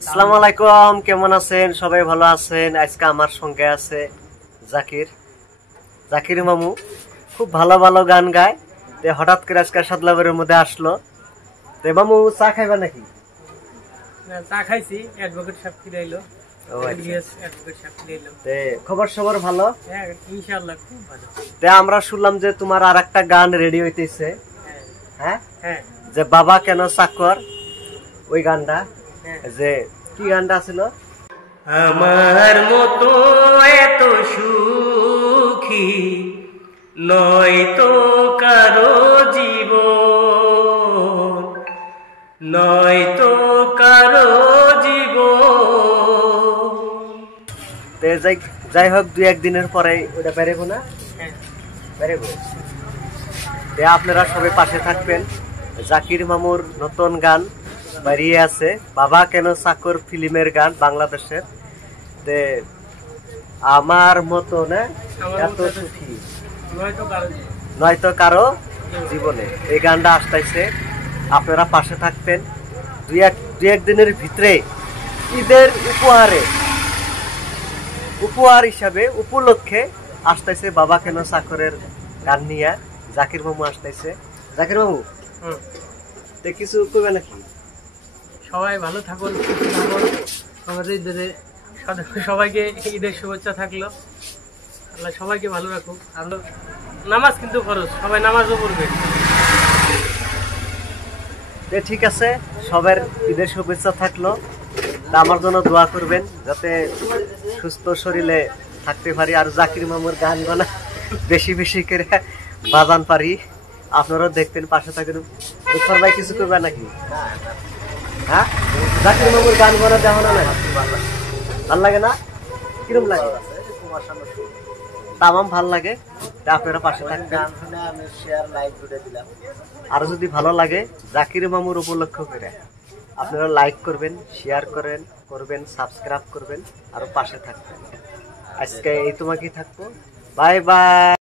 আসসালামু আলাইকুম, কেমন আছেন? সবাই ভালো আছেন? আজকে আমার সঙ্গে আছে জাকির মামু। খুব ভালো ভালো গান গায়। হঠাৎ করে আজকে সাদলাবাড়ির মধ্যে আসলো। মামু চা খাইবা নাকি? চা খাইছি, অ্যাডভোকেট সাহেব ফিরাইলো। খবর সবর ভালো? হ্যাঁ, ইনশাআল্লাহ খুব ভালো। আমরা শুনলাম যে তোমার আর একটা গান রেডি হইতেছে। হ্যাঁ হ্যাঁ, যে বাবা কেন চাকর, ওই গানটা। যে কি গানটা ছিল? আমার মতো এত সুখী নয় তো কারো জীবন, নয় তো কারো জীবন। যাই হোক, 2-1 দিনের পরে ওটা বেরোবো না? বেরোবো। আপনারা সবাই পাশে থাকবেন। জাকির মামুর নতুন গান বেরিয়ে আছে, বাবা কেন চাকর ফিল্মের গান, বাংলাদেশের। আমার মতো না এত সুখী নয়তো কারো জীবনে, এই গানটা আসতেছে। আপনারা পাশে থাকবেন। 2-1 দিনের ভিতরে ঈদের উপহার হিসাবে উপলক্ষে আসতেছে বাবা কেন চাকরের গান নিয়ে জাকির মামু আসতেছে। জাকির মামু কিছু কইবে নাকি? সবাই ভালো থাকুন, আমাদের ঈদের সবাইকে ঈদের শুভেচ্ছা থাকলো। আল্লাহ সবাইকে ভালো রাখুক। আর নামাজ কিন্তু খরচ, সবাই নামাজও পড়বে। ঠিক আছে, সবার ঈদের শুভেচ্ছা থাকলো। আমার জন্য দোয়া করবেন যাতে সুস্থ শরীরে থাকতে পারি, আর জাকির মামুর গান গানা বেশি বেশি করে বাজান পারি। আপনারাও দেখতেন, পাশে থাকেন। ভাই কিছু করবে নাকি? হ্যাঁ, জাকির মামুর গান গানা যেমন না ভাল লাগে না? কিরম লাগে? তামাম ভাল লাগে। আপনারা পাশে থাকবেন। আর যদি ভালো লাগে জাকির মামুর উপলক্ষ করে আপনারা লাইক করবেন, শেয়ার করবেন, সাবস্ক্রাইব করবেন, আর পাশে থাকবেন। আজকে এই তোমাকেই থাকবো। Bye bye.